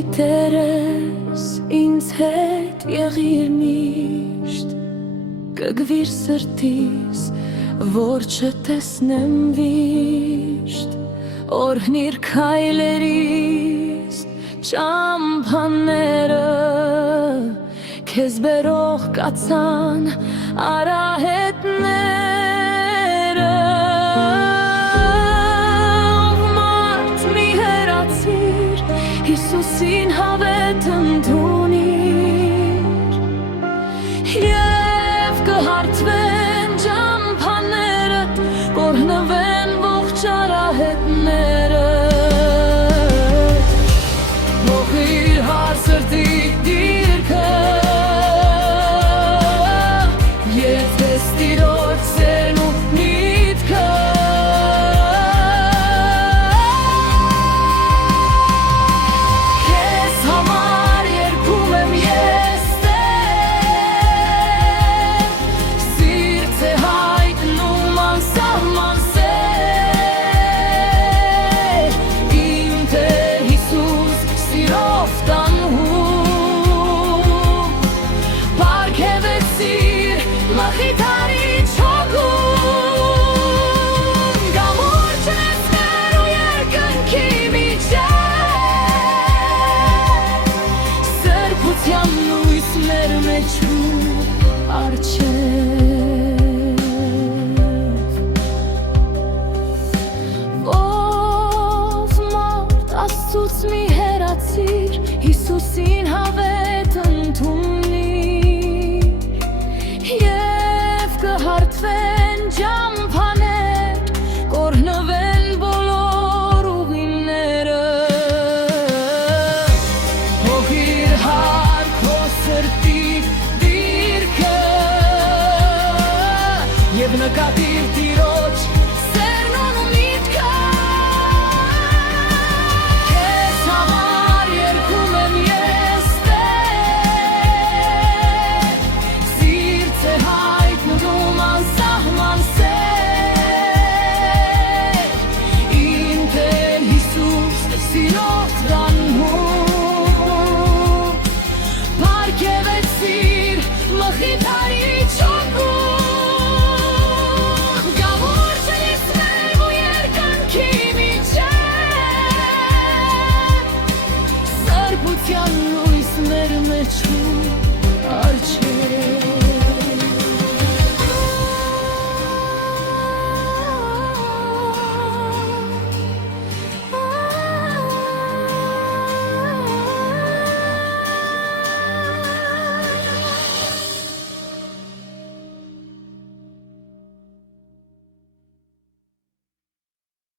գիտերես ինձ հետ եղիր միշտ, կգվիր սրտիս, որ չտեսնեմ վիշտ, օրհնիր քայլերիս ճամփաները, քեզ բերող կացան արահետները, ով մարդ մի հեռացիր, Հիսուսին հավետ ընդունիր, և կհարթվեն ճամփաները, կօրհնվեն ողջ արահետները, ողիր հարսրտի դիրքը, եթե ստիրոջ սերն ու միտքը, քեզ համար երգում եմ ես Տեր, սիրտ է հայտնում անսահման սեր, իմ Տեր Հիսուս սիրով տանհում, պարգևեցիր մխիթարիչ հոգում, կամուրջներ ու երկնքի միջև, սրբության լույս մեր մեջում առջև, ով մարդ Աստծուց մի հեռացիր, Հիսուսին հավետ ընդունիր, և կհարթվեն ճամփաներ, կօրհնվեն բոլոր ուղիները, ողիր հարկ քո սրտի դիրքը, և նկատիր Տիրոջ